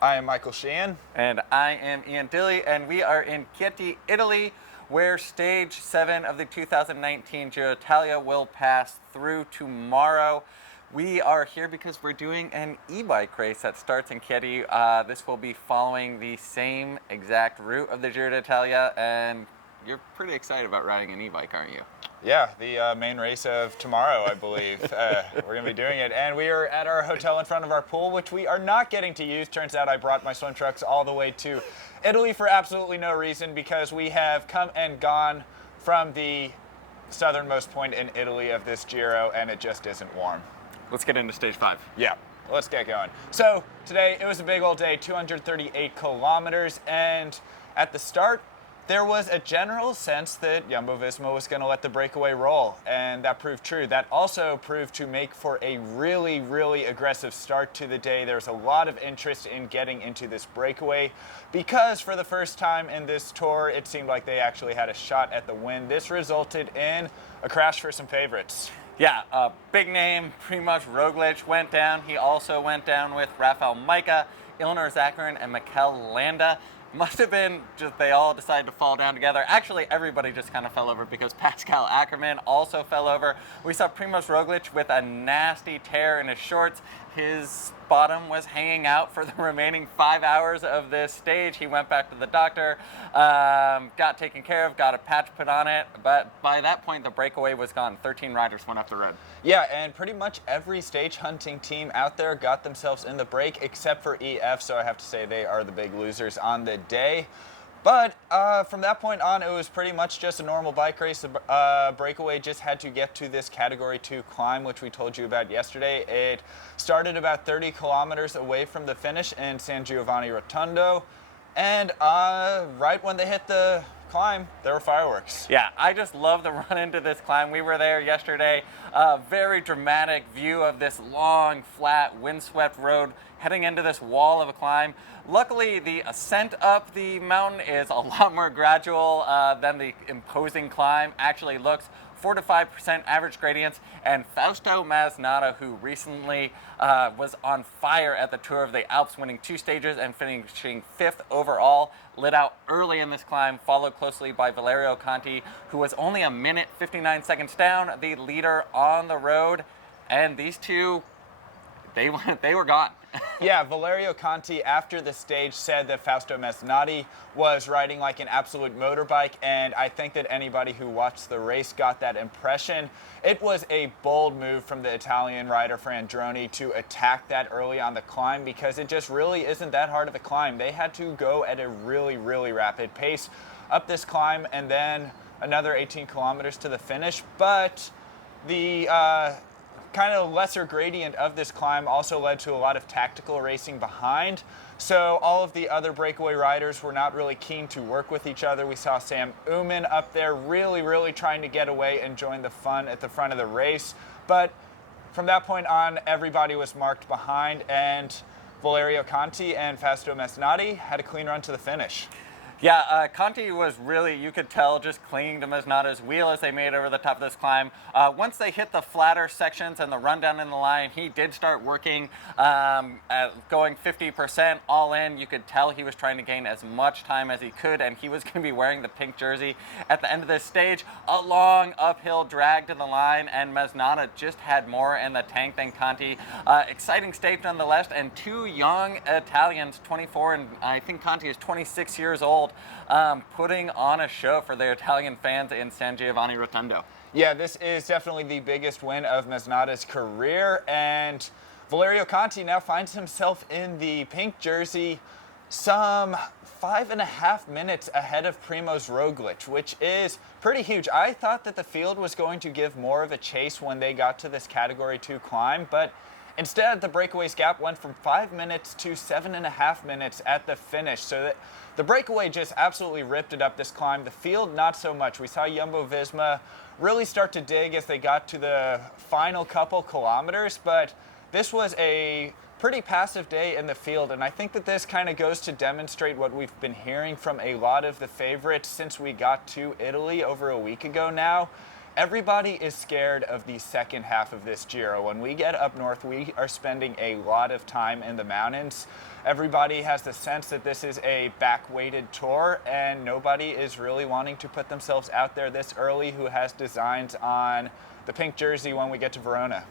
I am Michael Sheehan. And I am Ian Dilly, and we are in Chieti, Italy, where Stage 7 of the 2019 Giro d'Italia will pass through tomorrow. We are here because we're doing an e-bike race that starts in Chieti. This will be following the same exact route of the Giro d'Italia, and you're pretty excited about riding an e-bike, aren't you? Yeah, the main race of tomorrow, I believe. We're going to be doing it. And we are at our hotel in front of our pool, which we are not getting to use. Turns out I brought my swim trunks all the way to Italy for absolutely no reason, because we have come and gone from the southernmost point in Italy of this Giro, and it just isn't warm. Let's get into Stage 5. Yeah, let's get going. So today, it was a big old day, 238 kilometers, and at the start, there was a general sense that Jumbo-Visma was going to let the breakaway roll, and that proved true. That also proved to make for a really, really aggressive start to the day. There's a lot of interest in getting into this breakaway because for the first time in this tour, it seemed like they actually had a shot at the win. This resulted in a crash for some favorites. Yeah, a big name, Primož Roglic went down. He also went down with Rafael Majka, Ilnur Zakarin, and Mikel Landa. Must have been just they all decided to fall down together. Actually, everybody just kind of fell over because Pascal Ackermann also fell over. We saw Primož Roglic with a nasty tear in his shorts. His bottom was hanging out for the remaining 5 hours of this stage. He went back to the doctor, got taken care of, got a patch put on it, but by that point the breakaway was gone. 13 riders went up the road. Yeah, and pretty much every stage hunting team out there got themselves in the break except for EF, so I have to say they are the big losers on the day. But from that point on, it was pretty much just a normal bike race. The breakaway just had to get to this Category 2 climb, which we told you about yesterday. It started about 30 kilometers away from the finish in San Giovanni Rotondo. And right when they hit the climb, there were fireworks. Yeah, I just love the run into this climb. We were there yesterday. Very dramatic view of this long, flat, windswept road heading into this wall of a climb. Luckily, the ascent up the mountain is a lot more gradual than the imposing climb actually looks. 4 to 5% average gradients, and Fausto Masnada, who recently was on fire at the Tour of the Alps, winning 2 stages and finishing 5th overall, lit out early in this climb, followed closely by Valerio Conti, who was only a minute 59 seconds down, the leader on the road, and these two, they were gone. Yeah, Valerio Conti, after the stage, said that Fausto Masnada was riding like an absolute motorbike, and I think that anybody who watched the race got that impression. It was a bold move from the Italian rider Frandroni to attack that early on the climb, because it just really isn't that hard of a climb. They had to go at a really, really rapid pace up this climb, and then another 18 kilometers to the finish, but the kind of lesser gradient of this climb also led to a lot of tactical racing behind. So all of the other breakaway riders were not really keen to work with each other. We saw Sam Oomen up there really, really trying to get away and join the fun at the front of the race. But from that point on, everybody was marked behind, and Valerio Conti and Fausto Masnada had a clean run to the finish. Yeah, Conti was really, you could tell, just clinging to Masnada's wheel as they made over the top of this climb. Once they hit the flatter sections and the run down in the line, he did start working, going 50% all in. You could tell he was trying to gain as much time as he could, and he was going to be wearing the pink jersey at the end of this stage. A long uphill drag to the line, and Masnada just had more in the tank than Conti. Exciting stage nonetheless, and 2 young Italians, 24 and I think Conti is 26 years old, putting on a show for their Italian fans in San Giovanni Rotondo. Yeah, this is definitely the biggest win of Masnada's career, and Valerio Conti now finds himself in the pink jersey some 5.5 minutes ahead of Primož Roglic, which is pretty huge. I thought that the field was going to give more of a chase when they got to this Category 2 climb, but instead, the breakaways gap went from 5 minutes to 7.5 minutes at the finish. So that the breakaway just absolutely ripped it up this climb. The field, not so much. We saw Jumbo-Visma really start to dig as they got to the final couple kilometers, but this was a pretty passive day in the field, and I think that this kind of goes to demonstrate what we've been hearing from a lot of the favorites since we got to Italy over a week ago now, everybody is scared of the second half of this Giro. When we get up north, we are spending a lot of time in the mountains. Everybody has the sense that this is a back-weighted tour, and nobody is really wanting to put themselves out there this early who has designs on the pink jersey when we get to Verona.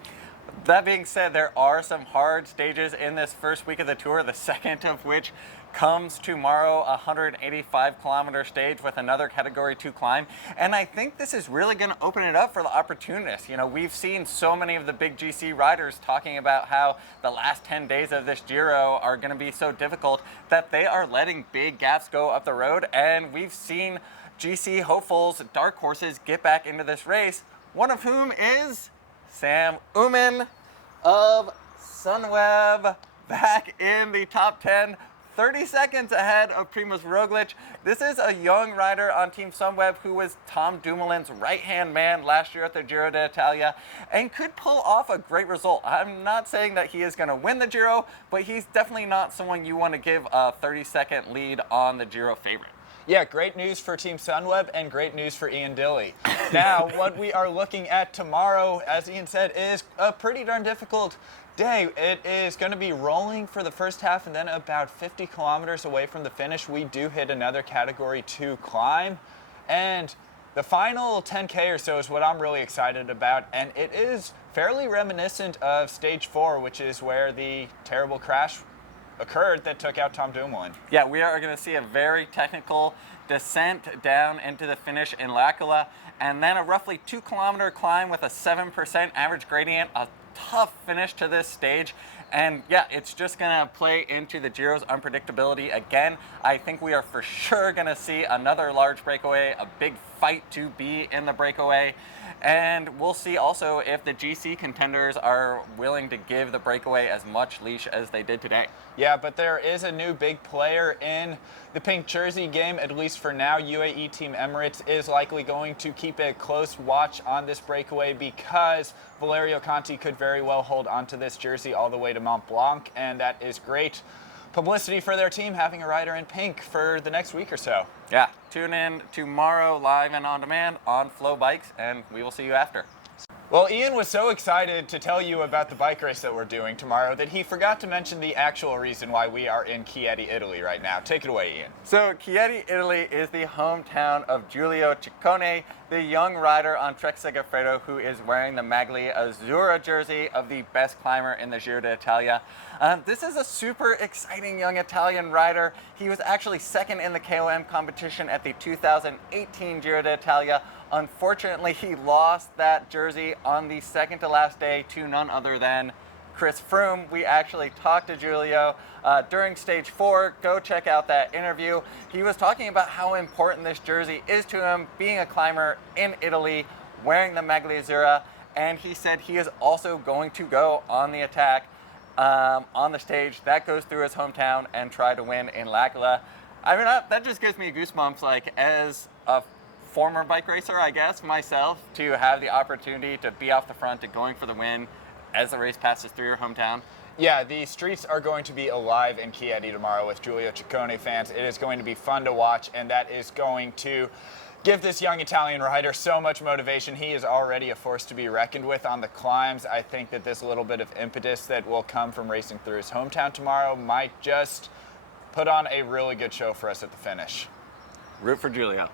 That being said, there are some hard stages in this first week of the tour, the second of which comes tomorrow, a 185-kilometer stage with another Category 2 climb. And I think this is really going to open it up for the opportunists. You know, we've seen so many of the big GC riders talking about how the last 10 days of this Giro are going to be so difficult that they are letting big gaps go up the road. And we've seen GC hopefuls, dark horses, get back into this race, one of whom is Sam Oomen of Sunweb, back in the top 10, 30 seconds ahead of Primož Roglic. This is a young rider on Team Sunweb who was Tom Dumoulin's right-hand man last year at the Giro d'Italia and could pull off a great result. I'm not saying that he is going to win the Giro, but he's definitely not someone you want to give a 30-second lead on the Giro favorite. Yeah, great news for Team Sunweb and great news for Ian Dilley. Now, what we are looking at tomorrow, as Ian said, is a pretty darn difficult day. It is going to be rolling for the first half, and then about 50 kilometers away from the finish, we do hit another Category 2 climb. And the final 10K or so is what I'm really excited about, and it is fairly reminiscent of Stage 4, which is where the terrible crash occurred that took out Tom Dumoulin. Yeah, we are going to see a very technical descent down into the finish in L'Aquila, and then a roughly 2-kilometer climb with a 7% average gradient, a tough finish to this stage. And yeah, it's just going to play into the Giro's unpredictability again. I think we are for sure going to see another large breakaway, a big fight to be in the breakaway. And we'll see also if the GC contenders are willing to give the breakaway as much leash as they did today. Yeah, but there is a new big player in the pink jersey game, at least for now. UAE Team Emirates is likely going to keep a close watch on this breakaway because Valerio Conti could very well hold onto this jersey all the way to Mont Blanc, and that is great publicity for their team having a rider in pink for the next week or so. Yeah, tune in tomorrow live and on demand on FloBikes, and we will see you after. Well, Ian was so excited to tell you about the bike race that we're doing tomorrow that he forgot to mention the actual reason why we are in Chieti, Italy right now. Take it away, Ian. So Chieti, Italy is the hometown of Giulio Ciccone, the young rider on Trek Segafredo who is wearing the Maglia Azzurra jersey of the best climber in the Giro d'Italia. This is a super exciting young Italian rider. He was actually second in the KOM competition at the 2018 Giro d'Italia. Unfortunately, he lost that jersey on the second to last day to none other than Chris Froome. We actually talked to Giulio during Stage 4. Go check out that interview. He was talking about how important this jersey is to him, being a climber in Italy, wearing the Maglia Azzurra, and he said he is also going to go on the attack on the stage that goes through his hometown and try to win in L'Aquila. I mean, that just gives me goosebumps, like, as a former bike racer, I guess, myself, to have the opportunity to be off the front and going for the win as the race passes through your hometown. Yeah, the streets are going to be alive in Chieti tomorrow with Giulio Ciccone fans. It is going to be fun to watch, and that is going to give this young Italian rider so much motivation. He is already a force to be reckoned with on the climbs. I think that this little bit of impetus that will come from racing through his hometown tomorrow might just put on a really good show for us at the finish. Root for Giulio.